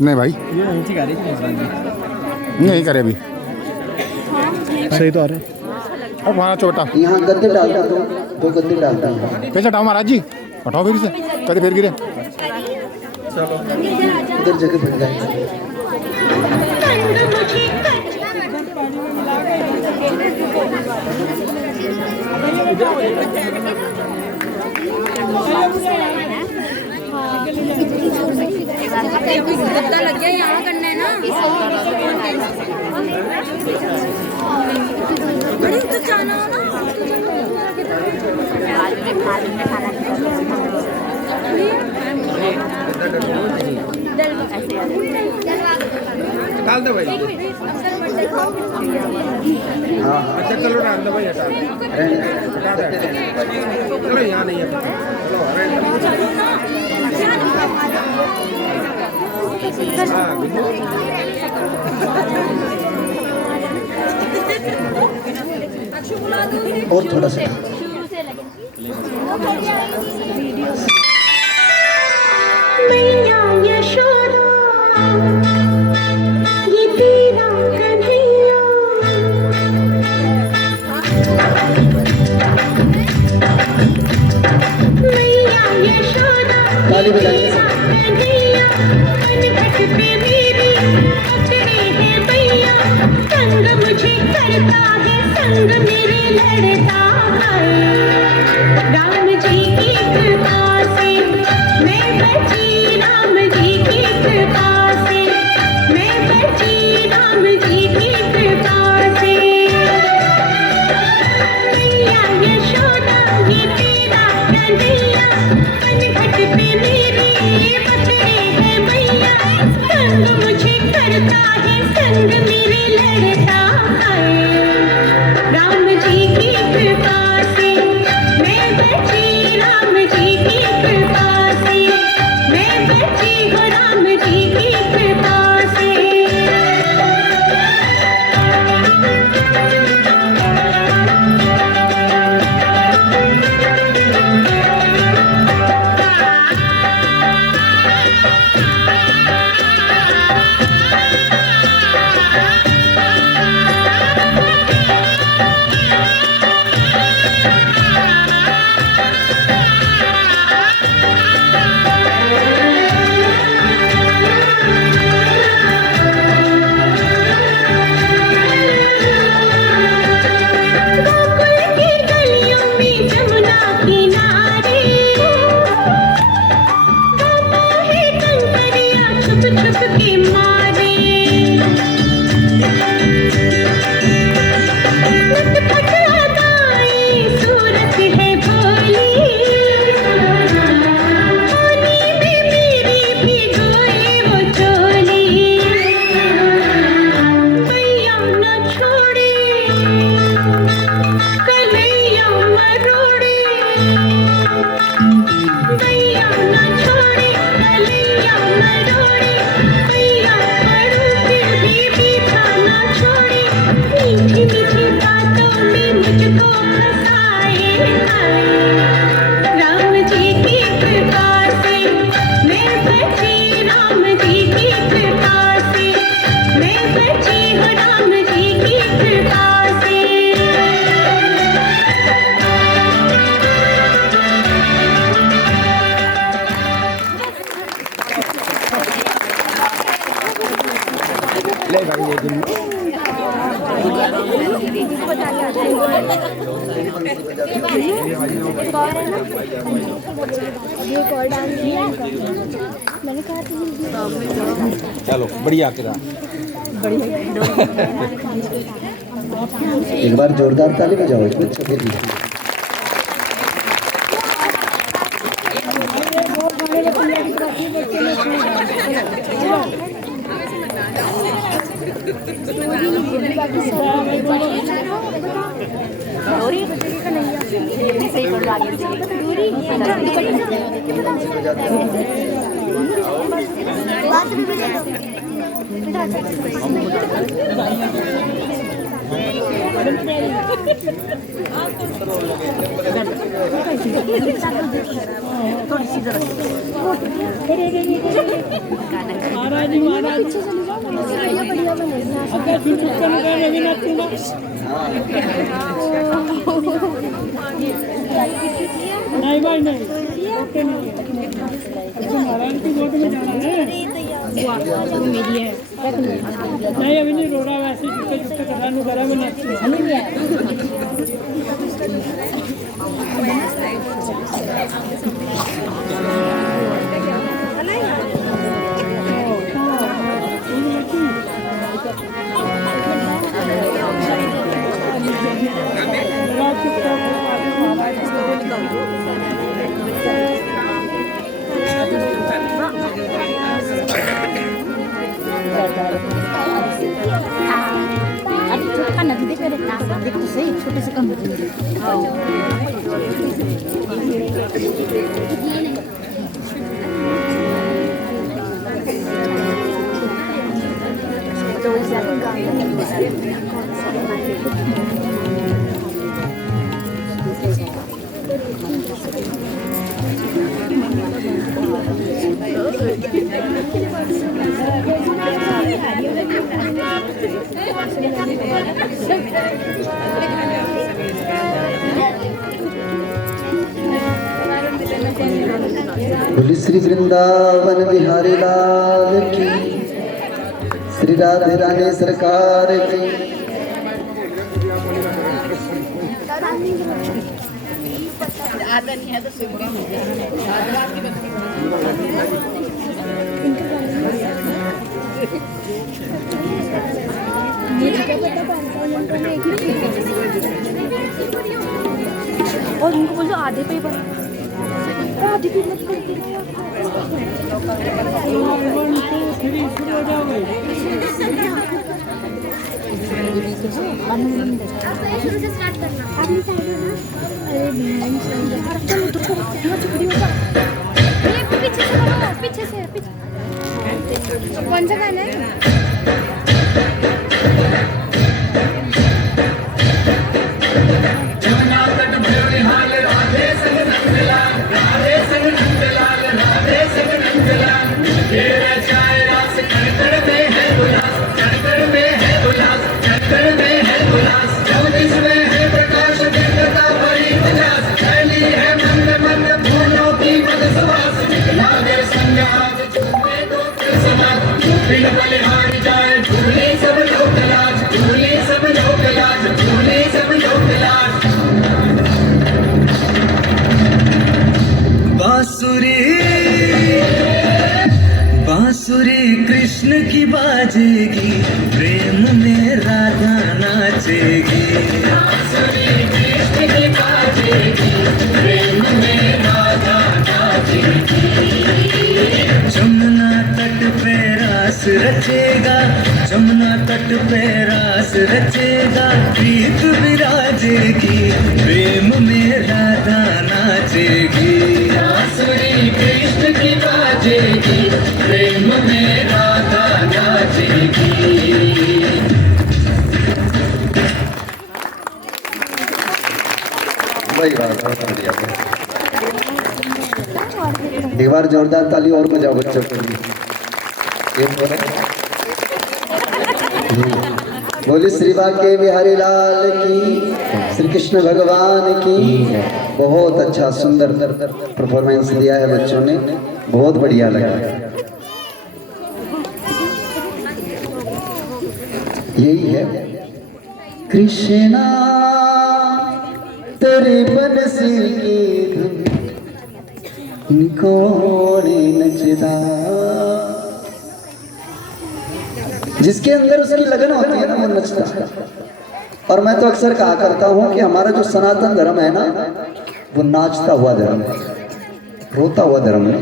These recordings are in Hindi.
नहीं भाई नहीं करे अभी। सही तो आ रहा है। अब वहाँ छोटा यहाँ गद्दे डालता दो गद्दे डालता हूँ। पैसा हटाओ महाराज जी, हटाओ फिर से कभी फिर गिरे। इधर जगह बन जाए। गद्दा लग गया यहाँ करना है ना। बड़ी तो जाना हो ना। डाल दो भाई। अच्छा चलो डाल दो भाई, हटा दो। चलो यहाँ नहीं है, और थोड़ा सा मैया यशोदा ये तेरा कन्हैया। मैया यशोदा ताली बजाइए। कन्हैया बनघट पे मेरी अचड़े है भैया। संग मुझे करता है संग मेरे लड़ता है। राम जी की कृपा से मैं बची, राम जी की कृपा से मैं बची, राम जी की कृपा से। मैया यशोदा ये तेरा कन्हैया बनघट पे मेरे बछड़े है भैया। संग मुझे करता है संग मेरे लड़ता है। राम जी की कृपा से मैं बची, राम जी की कृपा से मैं बची हूँ, राम जी की कृपा से। गोकुल की गलियों में जमुना किनारे गाता है कंकरिया छुप छुप के मारे। नटखट अदाएं सूरत है भोली। होली में मेरी भिगोए वो चोली। मैया न छोड़े कन्हैया मरोड़े। मैया न छोड़े कन्हैया मरोड़े। मैया पड़ू फिर भी पीछा न छोड़े। मीठी मीठी बातों में मुझको फंसाए हाय। राम जी की कृपा से मैं बची, राम जी की कृपा से मैं बची हूँ, राम जी की कृपा से। ले भाई ये दिन चलो बढ़िया करा। एक बार जोरदार ताली बजाओ इसमें छोटे दी। महाराज जी महाराज अगर झूठ करने नहीं नाचूंगा नहीं भाई नहीं ओके नहीं महाराज की गोद में जाना है नहीं अभी नहीं रो रहा वैसे जुटे जुटे करानू करा में नाचूंगा छोटे से कम बोली श्री वृंदावन बिहारी लाल की, श्री राधे रानी सरकार की। और उनको बोलो आधे पे ही बना आधे पे मत करते शुरू से स्टार्ट करना अपनी साइड है ना। अरे चलो तो पीछे से करो पीछे से पीछे कौन सा गाना है? बांसुरी कृष्ण की बाजेगी, प्रेम में राधा नाचेगी। बांसुरी कृष्ण की बाजेगी, प्रेम में राधा नाचेगी। जमुना तट पे रास रचेगा, जमुना तट पे रास रचेगा, प्रीत विराजेगी, प्रेम में राधा नाचेगी। बांसुरी कृष्ण की बाजेगी, प्रेम में राधा नाचेगी। वही बात, बहुत बढ़िया। एक बार जोरदार ताली और बजाओ बच्चों के लिए। बोली श्री बांके बिहारी लाल की, श्री कृष्ण भगवान की। बहुत अच्छा सुंदर परफॉर्मेंस दिया है बच्चों ने, बहुत बढ़िया लगा। यही है कृष्णा तेरे बंसी की धुन कौन नचदा। जिसके अंदर उसकी लगन होती है ना वो नचता है। और मैं तो अक्सर कहा करता हूं कि हमारा जो सनातन धर्म है ना वो नाचता हुआ धर्म है, रोता हुआ धर्म है।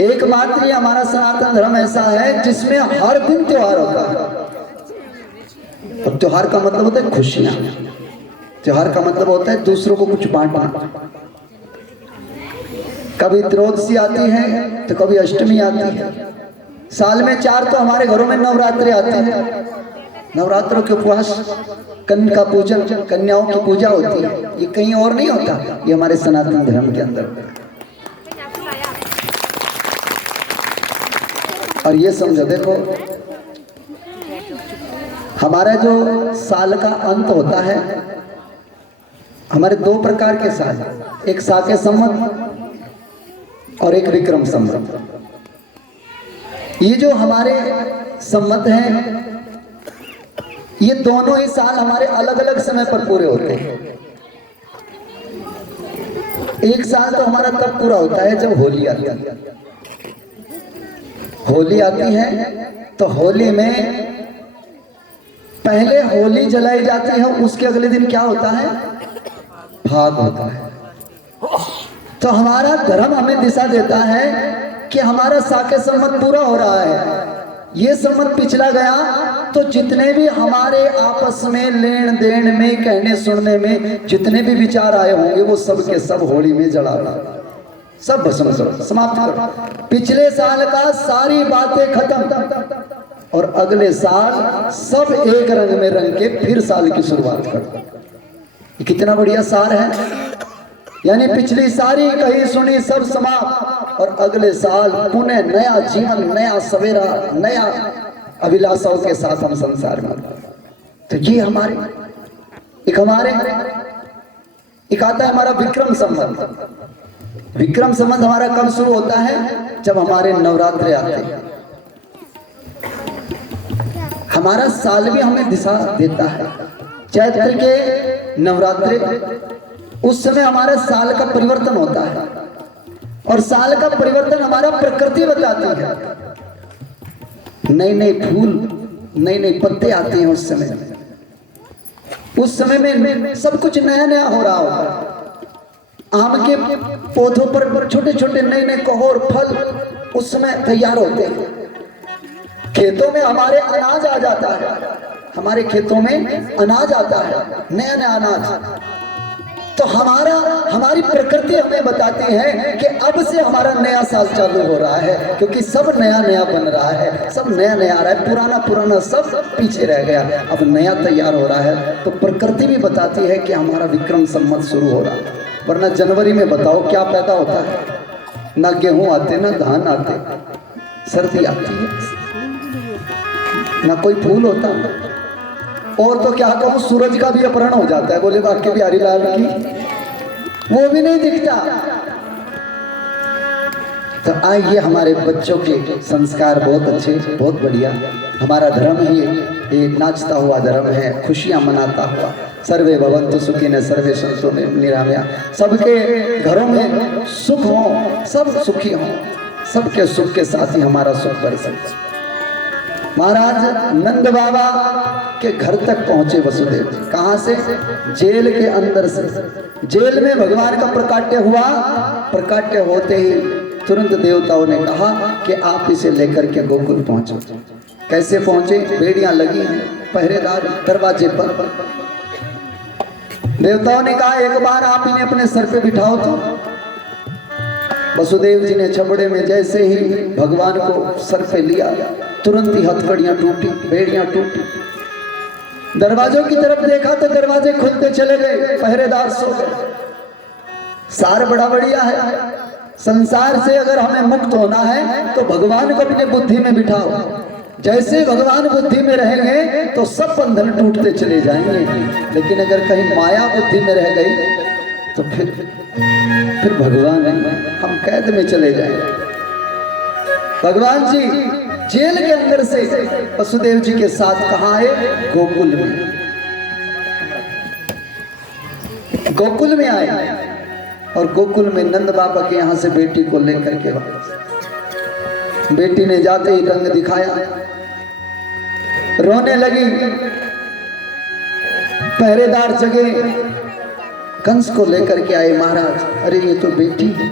एकमात्र ये हमारा सनातन धर्म ऐसा है जिसमें हर दिन त्योहार होता है। अब त्योहार का मतलब होता है खुशियां, त्योहार का मतलब होता है दूसरों को कुछ बांटना। कभी त्रयोदशी आती है तो कभी अष्टमी आती है। साल में 4 तो हमारे घरों में नवरात्रि आते हैं। नवरात्रों के उपवास, कन्या पूजन, कन्याओं की पूजा होती है, ये कहीं और नहीं होता, ये हमारे सनातन धर्म के अंदर होता है। और ये समझो, देखो हमारा जो साल का अंत होता है, हमारे दो प्रकार के साल, एक साके संवत और एक विक्रम संवत। ये जो हमारे संवत हैं, ये दोनों ही साल हमारे अलग अलग समय पर पूरे होते हैं। एक साल तो हमारा तब पूरा होता है जब होली आती है। होली आती है तो होली में पहले होली जलाई जाती है, उसके अगले दिन क्या होता है, फाग होता है। तो हमारा धर्म हमें दिशा देता है कि हमारा साके संवत पूरा हो रहा है, ये संवत पिछला गया तो जितने भी हमारे आपस में लेन देन में, कहने सुनने में जितने भी विचार आए होंगे, वो सब के सब होली में जला दो, सब भस्म करो, समाप्त करो। पिछले साल का सारी बातें खत्म और अगले साल सब एक रंग में रंग के फिर साल की शुरुआत करो। ये कितना बढ़िया साल है, यानी पिछली सारी कही सुनी सब समाप्त और अगले साल पुनः नया जीवन, नया सवेरा, नया अभिलाषाओं के साथ हम संसार में। तो ये हमारे एक आता है हमारा विक्रम संवत। विक्रम संवत हमारा कब शुरू होता है, जब हमारे नवरात्रे आते हैं। हमारा साल भी हमें दिशा देता है। चैत्र के नवरात्रे, उस समय हमारे साल का परिवर्तन होता है और साल का परिवर्तन हमारा प्रकृति बताती है। नए नए फूल, नए नए पत्ते आते हैं उस समय में सब कुछ नया नया हो रहा होता है। आम के पौधों पर छोटे छोटे नए नए कहोर फल उस समय तैयार होते हैं। खेतों में हमारे अनाज आ जाता है, हमारे खेतों में अनाज आता है, नया नया अनाज। तो हमारी प्रकृति हमें बताती है कि अब से हमारा नया साल चालू हो रहा है, क्योंकि सब नया नया बन रहा है, सब नया नया आ रहा है, पुराना पुराना सब पीछे रह गया, अब नया तैयार हो रहा है। तो प्रकृति भी बताती है कि हमारा विक्रम संवत शुरू हो रहा है। वरना जनवरी में बताओ क्या पैदा होता है, ना गेहूं आते, ना धान आते, सर्दी आती है, ना कोई फूल होता, और तो क्या कहूँ सूरज का भी अपहरण हो जाता है। बोले बाकी बिहारी लाल की वो भी नहीं दिखता। तो आइए, हमारे बच्चों के संस्कार बहुत अच्छे, बहुत बढ़िया। हमारा धर्म ही ये नाचता हुआ धर्म है, खुशियां मनाता हुआ। सर्वे भवन्तु सुखिनः सर्वे सन्तु निरामया। सबके घरों में सुख हो, सब सुखी हो, सबके सुख के साथ ही हमारा सुख बरसे। महाराज नंद बाबा के घर तक पहुंचे वसुदेव। कहां से? जेल के अंदर से। जेल में भगवान का प्रकाट्य हुआ। प्रकाट्य होते ही तुरंत देवताओं ने कहा कि आप इसे लेकर के गोकुल पहुंचो। कैसे पहुंचे? बेड़ियां लगी हैं, पहरेदार दरवाजे पर। देवताओं ने कहा एक बार आप इन्हें अपने सर पे बिठाओ। तो वसुदेव जी ने छबड़े में जैसे ही भगवान को सर पे लिया, तुरंत ही हथकड़ियां टूटी, बेड़ियां टूटी। दरवाजों की तरफ देखा तो दरवाजे खुलते चले गए, पहरेदार सो गए। सार बड़ा बढ़िया है। संसार से अगर हमें मुक्त होना है तो भगवान को अपने बुद्धि में बिठाओ। जैसे भगवान बुद्धि में रहेंगे तो सब बंधन टूटते चले जाएंगे। लेकिन अगर कहीं माया बुद्धि में रह गई तो फिर भगवान हम कैद में चले जाएंगे। भगवान जी जेल के अंदर से वसुदेव जी के साथ कहाँ आए? गोकुल में। गोकुल में आए और गोकुल में नंद बाबा के यहाँ से बेटी को लेकर के वापस। बेटी ने जाते ही रंग दिखाया, रोने लगी। पहरेदार जगे, कंस को लेकर के आए। महाराज, अरे ये तो बेटी है।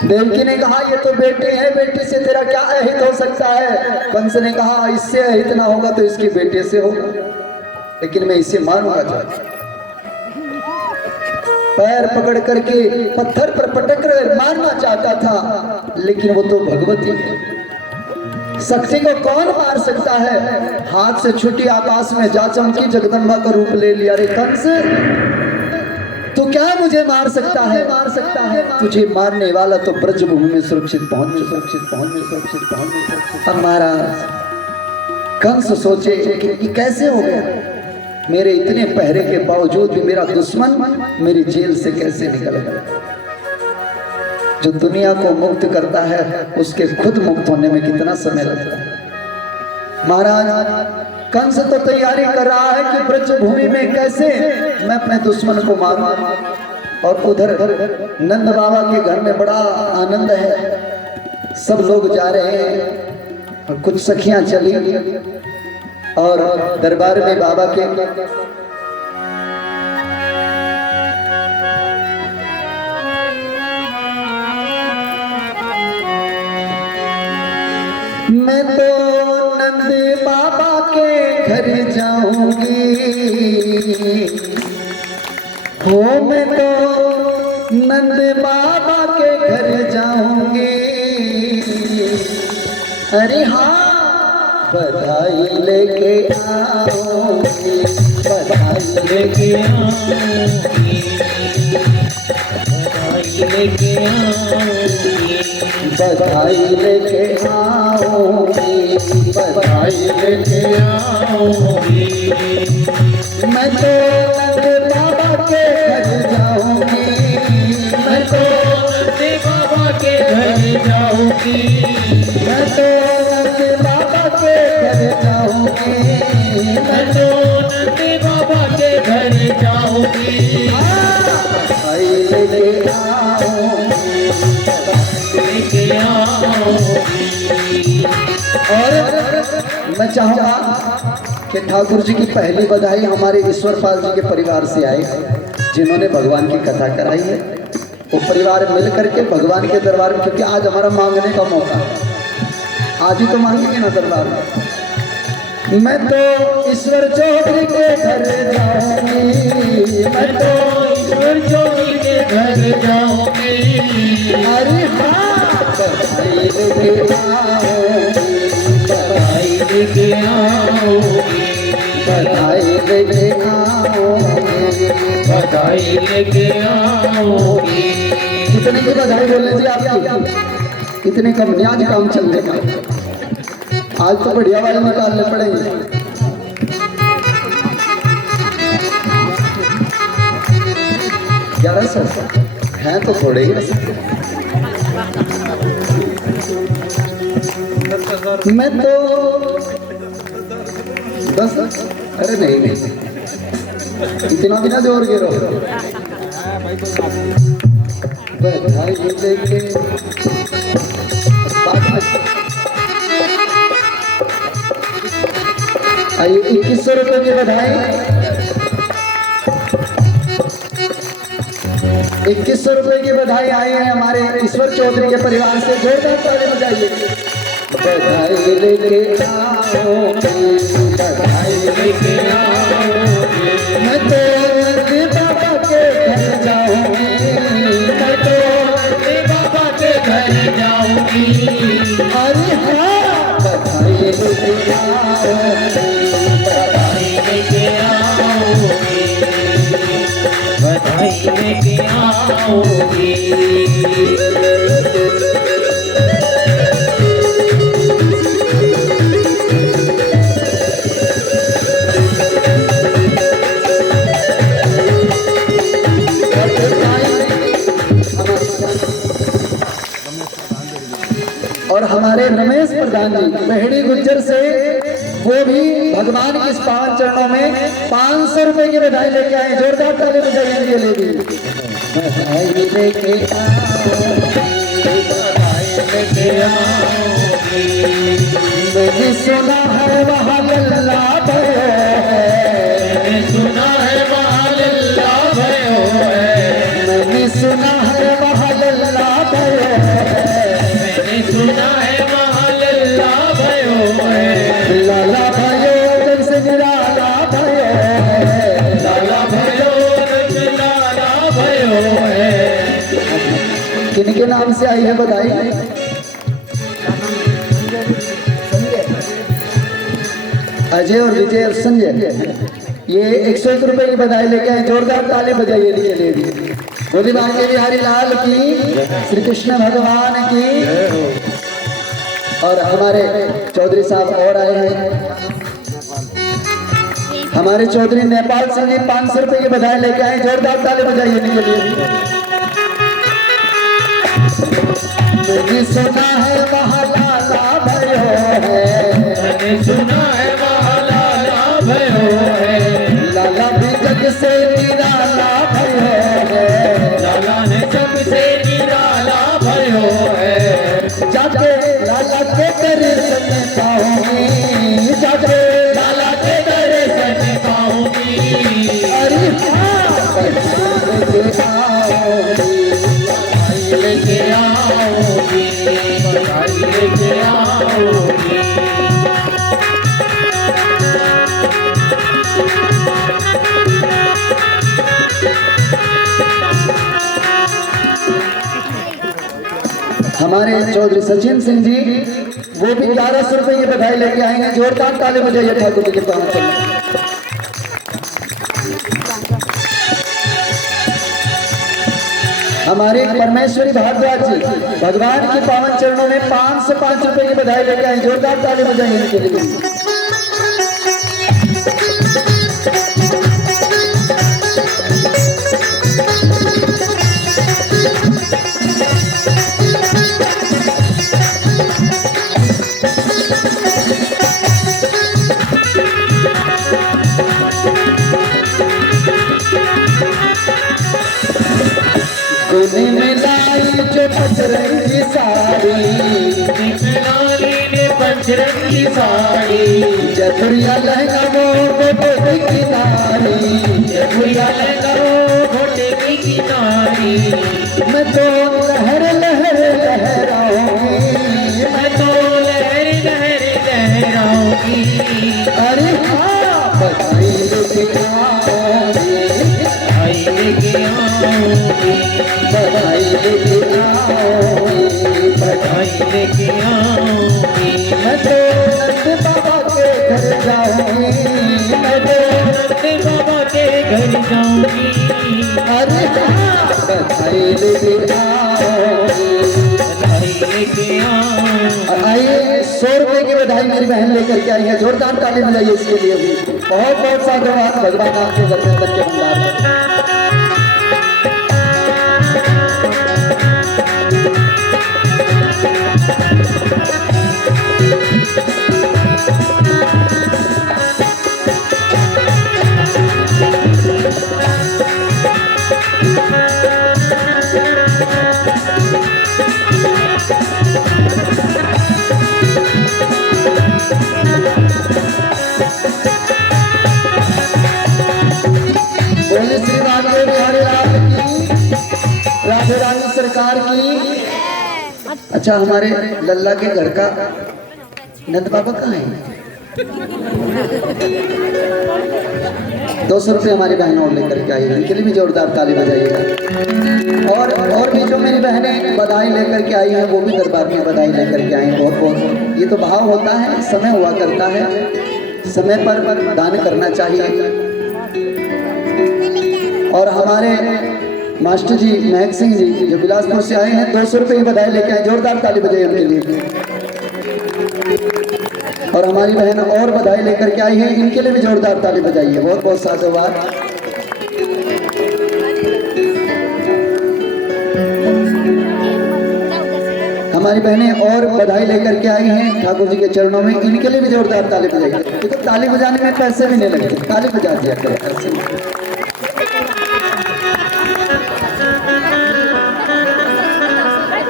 देवकी ने कहा ये तो बेटी है, बेटी से तेरा क्या अहित हो सकता है? कंस ने कहा इससे अहित ना होगा तो इसकी बेटे से होगा, लेकिन मैं इसे मारूंगा। पैर पकड़ करके पत्थर पर पटक कर मारना चाहता था, लेकिन वो तो भगवती है। शक्ति को कौन मार सकता है? हाथ से छुटी आकाश में जा चमकी, जगदम्बा का रूप ले लिया। रे कंस, तू क्या मुझे मार सकता है? तुझे मारने वाला तो ब्रजभूमि में सुरक्षित पहुंच। अब महाराज कंस सोचे कि ये कैसे हो गया? मेरे इतने पहरे के बावजूद भी मेरा दुश्मन मेरी जेल से कैसे निकल गया? जो दुनिया को मुक्त करता है उसके खुद मुक्त होने में कितना समय लगता है। महाराज कंस तो तैयारी कर रहा है कि ब्रजभूमि में कैसे मैं अपने दुश्मन को मारूं, और उधर नंद बाबा के घर में बड़ा आनंद है। सब लोग जा रहे हैं, कुछ सखियां चली और दरबार में बाबा के मैं तो नंद बाबा के घर जाऊंगी, हो मैं तो नंद बाबा के घर जाऊंगी। अरे हाँ, बधाई लेके आऊंगी, बधाई लेके आऊंगी, बधाई लेके आऊंगी, बधाई लेके आऊंगी। मैं तो नंद बाबा के घर जाऊंगी, मैं तो नंद बाबा के घर जाऊंगी, मैं तो नंद बाबा के घर जाऊंगी, मैं तो नंद बाबा के घर जाऊंगी। बधाई लेके आऊंगी, लेके आऊंगी। और मैं चाहूंगा कि ठाकुर जी की पहली बधाई हमारे ईश्वर पाल जी के परिवार से आए, जिन्होंने भगवान की कथा कराई है। वो परिवार मिल करके भगवान के दरबार में, क्योंकि आज हमारा मांगने का मौका है, आज ही तो मांगेंगे ना दरबार में। मैं तो ईश्वर चौधरी के घर जाऊंगी, मैं तो ईश्वर चौधरी के घर जाऊंगी। अरे हाँ, बधाई लेके आऊंगी, बधाई लेके आऊंगी, बधाई लेके आऊंगी, बधाई लेके आऊंगी। कितने की बधाई बोल लीजिए आप? कितने कम नहीं, आज काम चल जाएगा। आज तो बढ़िया वाले निकालने पड़ेंगे। ग्यारह सौ हैं तो थोड़े ही। मैं तो 10, अरे नहीं नहीं, इतना भी ना जोर गिरो। बधाई लेके आइए, 2100 रुपये की बधाई, 2100 रुपये की बधाई आई है हमारे ईश्वर चौधरी के परिवार से। जोरदार ताली बजाइए। बधाई लेके आओगे, बधाई लेके आओगे। मैं तो नंद बाबा के घर जाऊंगी, मैं तो नंद बाबा के घर जाऊंगी। अरे हाँ, बधाई लेके आओगे, बधाई लेके आओगे, बधाई लेके आओगे। और हमारे रमेश प्रधान जी बहेड़ी गुज्जर से, वो भी भगवान के इस पावन चरणों में 500 रुपए की बधाई लेके आए। जोरदार ताली बजाइए इनके लिए भी। बधाई लेके आओगे, मैंने सुना है वहाँ लल्ला भयो है, मैंने सुना है वहाँ लल्ला भयो है, मैंने सुना है वहाँ लल्ला भयो है, मैंने सुना है वहाँ लल्ला भयो है। लाला भयो जब से निराला भयो है, लाला भयो जब से लाला भयो है। किनके नाम से आई है बधाई? अजय और विजय और संजय, ये 101 रुपए की बधाई लेके आए। जोरदार ताली बजाइए इनके लिए भी। बोली बांके बिहारी लाल की, श्री कृष्ण भगवान की। और हमारे चौधरी साहब और आए हैं, हमारे चौधरी नेपाल सिंह जी 500 रुपए की बधाई लेके आए। जोरदार ताली बजाइए इनके लिए। मैंने सुना है वहाँ लाला भयो है, मैंने सुना है वहाँ लाला भयो है, लाला भी जग से निराला भयो है, लाला ने जग से निराला भयो है। जाके लाला के दर्शन पाऊंगी, जाके लाला के दर्शन पाऊंगी। अरे लेके आओगी, बधाई लेके आओगी। हमारे चौधरी सचिन सिंह जी वो भी 1100 रुपए की बधाई लेके आएंगे। जोरदार ताली बजाइए ठाकुर जी के पावन चरणों में। हमारे परमेश्वरी भारद्वाज जी भगवान के पावन चरणों में 505 रुपए की बधाई लेके आए। जोरदार ताली बजाइए इनके लिए। कोने में लाई जो पंचरंगी साड़ी, निकलाली ने पंचरंगी साड़ी, जयपुरिया लहंगा मोटे की किनारी, जयपुरिया लहंगा घोटे की किनारी। मैं तो लहर लहर लहराऊंगी, मैं तो लहर लहर लहराऊंगी। अरे हाँ बधाई लेके आओगी, बधाई लेके आओगी, बधाई लेके आओगी, बधाई लेके आओगी। मैं तो नंद बाबा के घर जाऊंगी, मैं तो नंद बाबा के घर जाऊंगी। अरे हाँ बधाई लेके आओगी। बधाई लेके आओ। आइए 100 रुपए की बधाई मेरी बहन लेकर के आई है। जोरदार ताली बजाइए इसके लिए भी। बहुत बहुत साधुवाद भगवान आपके घर में अंदर के भंडार में। बोले श्री राधे बिहारी लाल की, राधे रानी सरकार की। अच्छा हमारे लल्ला के घर का नंद बाबा कहाँ है? 200 रुपये हमारी बहनों और लेकर के आई है। इनके लिए भी जोरदार ताली बजाइएगा। और भी जो मेरी बहनें बधाई लेकर के आई हैं वो भी दरबार में बधाई लेकर के आई हैं। बहुत बहुत ये तो भाव होता है, समय हुआ करता है, समय पर दान करना चाहिए। और हमारे मास्टर जी महक सिंह जी जो बिलासपुर से आए हैं 200 रुपये की बधाई लेके आए। जोरदार ताली बजाइए उनके लिए। और हमारी बहन और बधाई लेकर के आई है, इनके लिए भी जोरदार ताली बजाइए। बहुत बहुत साधुवाद। हमारी बहनें और बधाई लेकर के आई हैं ठाकुर जी के चरणों में, इनके लिए भी जोरदार ताली बजाइए। क्योंकि तो ताली बजाने में पैसे भी नहीं लगते, ताली बजा दिया करो।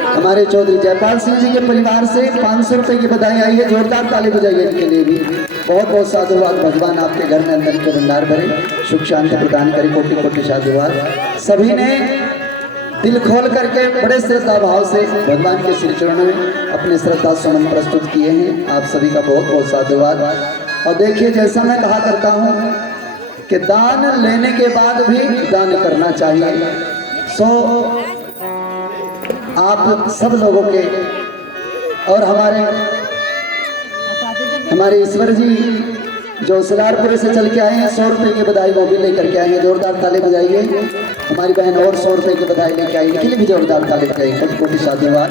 हमारे चौधरी जयपाल सिंह जी के परिवार से 500 रुपए की बधाई आई है। जोरदार ताली बजाइए इनके लिए भी। बहुत बहुत साधुवाद। भगवान आपके घर में अंदर के भंडार भरे, सुख शांति प्रदान करे। कोटि कोटि साधुवाद। सभी ने दिल खोल करके बड़े श्रद्धा भाव से भगवान के श्री चरणों में अपने श्रद्धा सुमन प्रस्तुत किए हैं। आप सभी का बहुत बहुत साधुवाद। और देखिए जैसा मैं कहा करता हूँ कि दान लेने के बाद भी दान करना चाहिए। सो आप सब लोगों के और हमारे ईश्वर जी जो सलारपुर से चल के आए हैं 100 रुपए की बधाई वो भी लेकर के आए हैं, जोरदार ताली बजाइए। हमारी बहन और 100 रुपए की बधाई लेके आई, इनके लिए भी जोरदार ताली बजाइए। कोटि साधुवाद।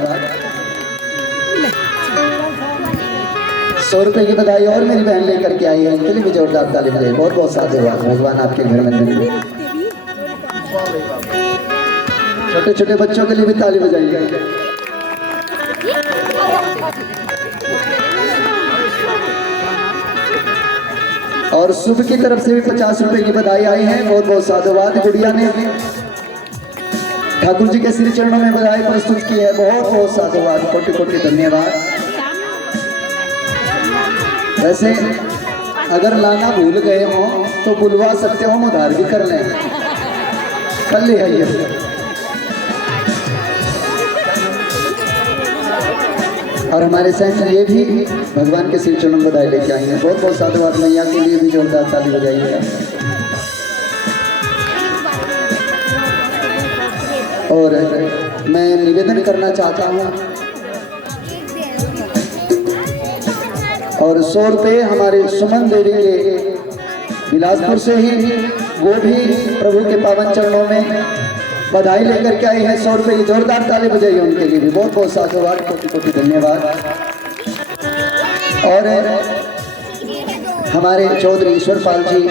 100 रुपए की बधाई और मेरी बहन लेकर के आई है, इनके लिए भी जोरदार ताली बजाइए। बहुत बहुत साधुवाद, भगवान आपके घर में रहे। छोटे छोटे बच्चों के लिए भी ताली बजाइए। और शुभ की तरफ से भी 50 रुपए की बधाई आई है, बहुत बहुत साधुवाद। गुड़िया ने भी ठाकुर जी के श्री चरणों में बधाई प्रस्तुत की है, बहुत बहुत साधुवाद, कोटि कोटि धन्यवाद। वैसे अगर लाना भूल गए हो तो बुलवा सकते हो, हम उधार भी कर लें, कल ले आइए। और हमारे सेंटर ये भी भगवान के श्री चरणों में बधाई लेके आई हैं, बहुत बहुत साधुवाद। मैया के लिए भी जोरदार ताली बजाइएगा। और मैं निवेदन करना चाहता हूँ, और 100 रुपये हमारे सुमन देवी के बिलासपुर से ही, वो भी प्रभु के पावन चरणों में बधाई लेकर के आई है। 100 रुपये की जोरदार ताली बजाइए उनके लिए भी, बहुत बहुत साधुवाद, कोटि कोटि धन्यवाद। और हमारे चौधरी ईश्वरपाल जी,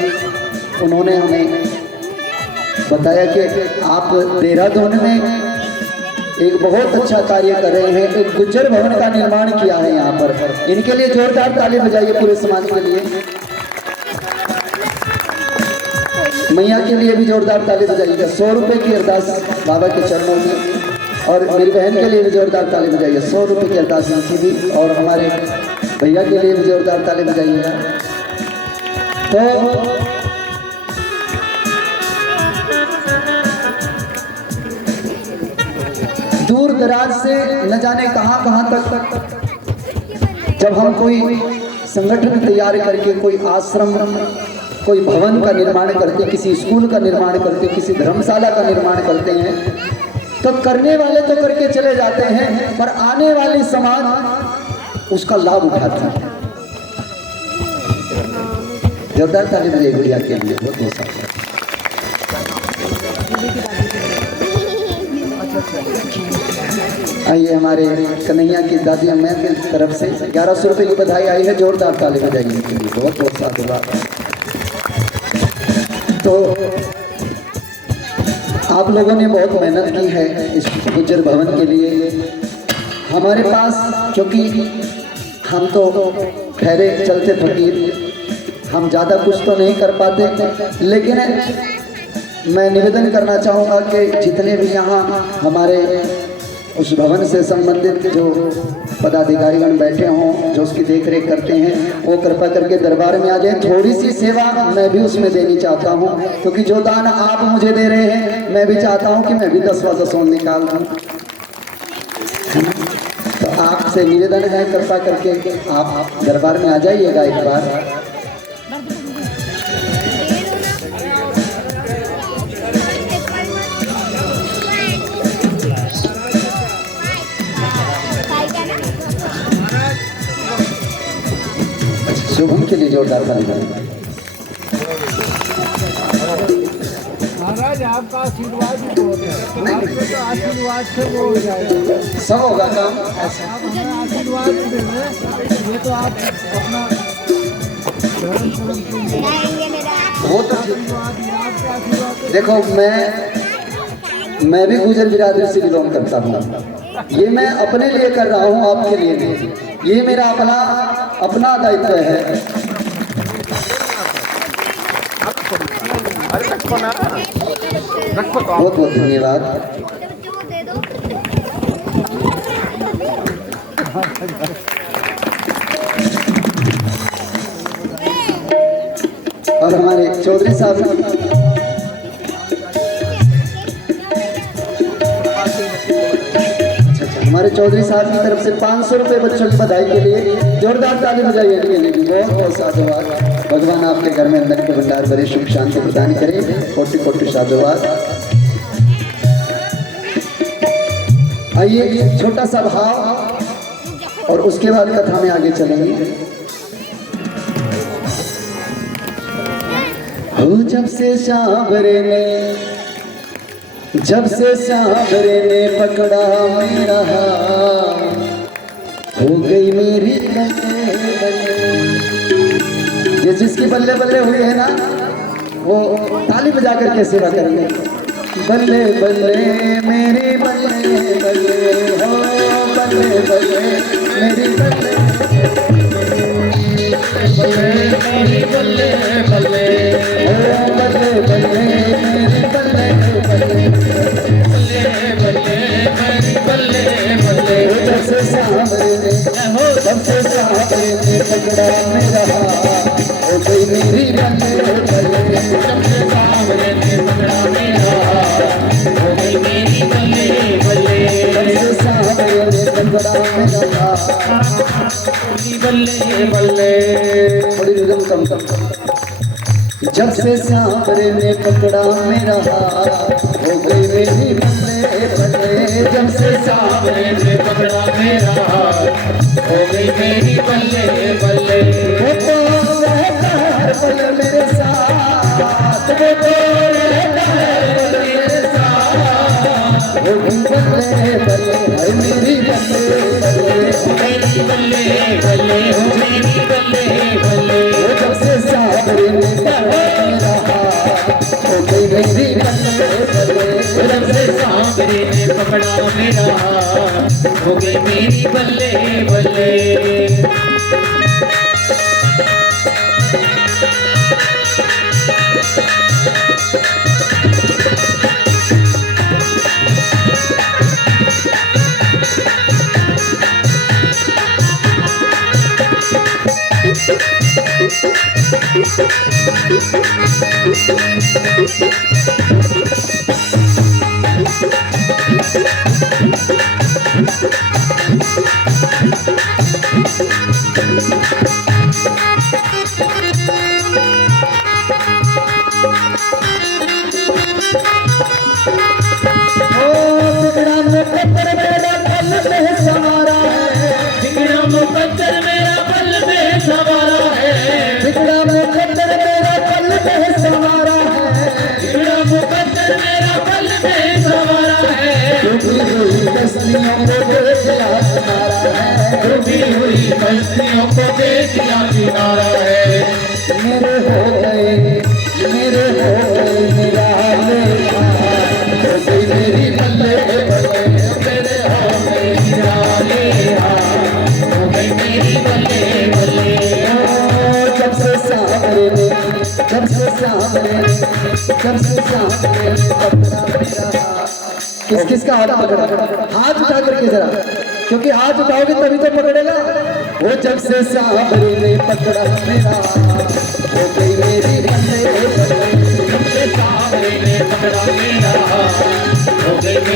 उन्होंने हमें बताया कि आप देहरादून में एक बहुत अच्छा कार्य कर रहे हैं, एक गुज्जर भवन का निर्माण किया है यहाँ पर। इनके लिए जोरदार ताली बजाइए पूरे समाज के लिए। मैया के लिए भी जोरदार ताली बजाइएगा। 100 रुपये की अरदास बाबा के चरणों में। और मेरी बहन के लिए भी जोरदार ताली बजाइए, 100 रुपये की अरदास उनकी भी। और हमारे भैया के लिए भी जोरदार ताली बजाइएगा। तो दूर दराज से न जाने कहां कहां तक जब हम कोई संगठन तैयार करके कोई आश्रम, कोई भवन का निर्माण करते, किसी स्कूल का निर्माण करते, किसी धर्मशाला का निर्माण करते हैं, तो करने वाले तो करके चले जाते हैं, पर आने वाली समाज उसका लाभ उठाती है। जोरदार ताली बजाइए गुड़िया के लिए, बहुत बहुत सारा। आइए हमारे कन्हैया की दादी अम्मा की तरफ से 1100 रुपये की बधाई आई है, जोरदार ताली बजाइए उनके लिए, बहुत बहुत साधुवाद। तो आप लोगों ने बहुत मेहनत की है इस गुज्जर भवन के लिए। हमारे पास, क्योंकि हम तो ठहरे चलते फकीर, हम ज़्यादा कुछ तो नहीं कर पाते, लेकिन मैं निवेदन करना चाहूँगा कि जितने भी यहाँ हमारे उस भवन से संबंधित जो पदाधिकारीगण बैठे हों, जो उसकी देखरेख करते हैं, वो कृपा करके दरबार में आ जाए। थोड़ी सी सेवा मैं भी उसमें देनी चाहता हूँ, क्योंकि जो दान आप मुझे दे रहे हैं, मैं भी चाहता हूँ कि मैं भी 10 निकाल दूँ। तो आपसे निवेदन है, कृपा करके आप दरबार में आ जाइएगा एक बार। शुभम के लिए जोरदार ताली बजाइए। महाराज आपका आशीर्वाद ही बहुत है, आपके तो आशीर्वाद से वो हो जाएगा, सब होगा काम। आप हमें आशीर्वाद दे रहे, ये तो आप अपना धर्म वो तो आपके आशीर्वाद। देखो, मैं भी गुजर बिरादरी से बिलोंग करता हूँ। ये मैं अपने लिए कर रहा हूँ, आपके लिए नहीं। ये मेरा अपना दायित्व है। बहुत बहुत धन्यवाद। और हमारे चौधरी साहब, हमारे चौधरी साहब की तरफ से 500 रुपये बच्चों की बधाई के लिए जोरदार ताली बजाइए के लिए भी बहुत बहुत साधुवाद। भगवान आपके घर में अंदर के भंडार भरे सुख शांति प्रदान करें, कोटि कोटि साधुवाद। आइए छोटा सा भाव और उसके बाद कथा में आगे चलेंगे। हो जब से सांवरे ने पकड़ा मेरा हाथ, हो गई मेरी बल्ले बल्ले। जिसकी बल्ले बल्ले हुई है ना, वो ताली बजा करके सेवा करेंगे। बल्ले बल्ले मेरी बल्ले बल्ले, हो बल्ले बल्ले मेरी बल्ले मेरी बल्ले बल्ले, हो बल्ले बल्ले मेरी बल्ले बल्ले, बल्ले मेरी बल्ले बल्ले। जब से सांवरे ने पकड़ा मेरा हाथ, हो गई मेरी बल्ले बल्ले। जब से सांवरे ने पकड़ा मेरा हाथ, हो गई मेरी बल्ले बल्ले। जब से सांवरे ने पकड़ा मेरा हाथ, बल्ले बल्ले। थोड़ी रिदम कम कम। जब से सांवरे ने पकड़ा मेरा हाथ, हो गई मेरी बल्ले बल्ले। जब से सांवरे ने पकड़ा मेरा हाथ, हो गई मेरी बल्ले बल्ले। वो तो रहता है पल मेरे साथ, वो तो रहता है पल मेरे साथ, हो गई बल्ले बल्ले, हाय मेरी बल्ले बल्ले, मेरी बल्ले बल्ले, हो मेरी बल्ले बल्ले। वो जब से सांवरे ने पकड़ा मेरा हाथ, हो गई मेरी बल्ले बल्ले। जब से सांवरे ने पकड़ा मेरा हाथ, हो गई मेरी बल्ले बल्ले। बिगड़ा मुकद्दर मेरा पल में सवारा है, बिगड़ा मुकद्दर मेरा पल में सवारा है, बिगड़ा मुकद्दर मेरा पल में सवारा है। डूबी हुई कश्तियों को देख लिया किनारा है, डूबी हुई कश्तियों को देख लिया किनारा है। मेरे हो गए मेरा लेखा, हो गई मेरी बल्ले बल्ले, मेरे हो गई निराले हाथ, हो गई मेरी बल्ले बल्ले। जब से सांवरे ने पकड़ा मेरा हाथ। किसका हाथ पकड़ा? हाथ उठा करके जरा, क्योंकि हाथ उठाओगे तभी तो पकड़ेगा। वो जब से सांवरे ने पकड़ा मेरा हाथ, हो गई मेरी बल्ले बल्ले। जब से सांवरे ने पकड़ा मेरा हाथ, हो गई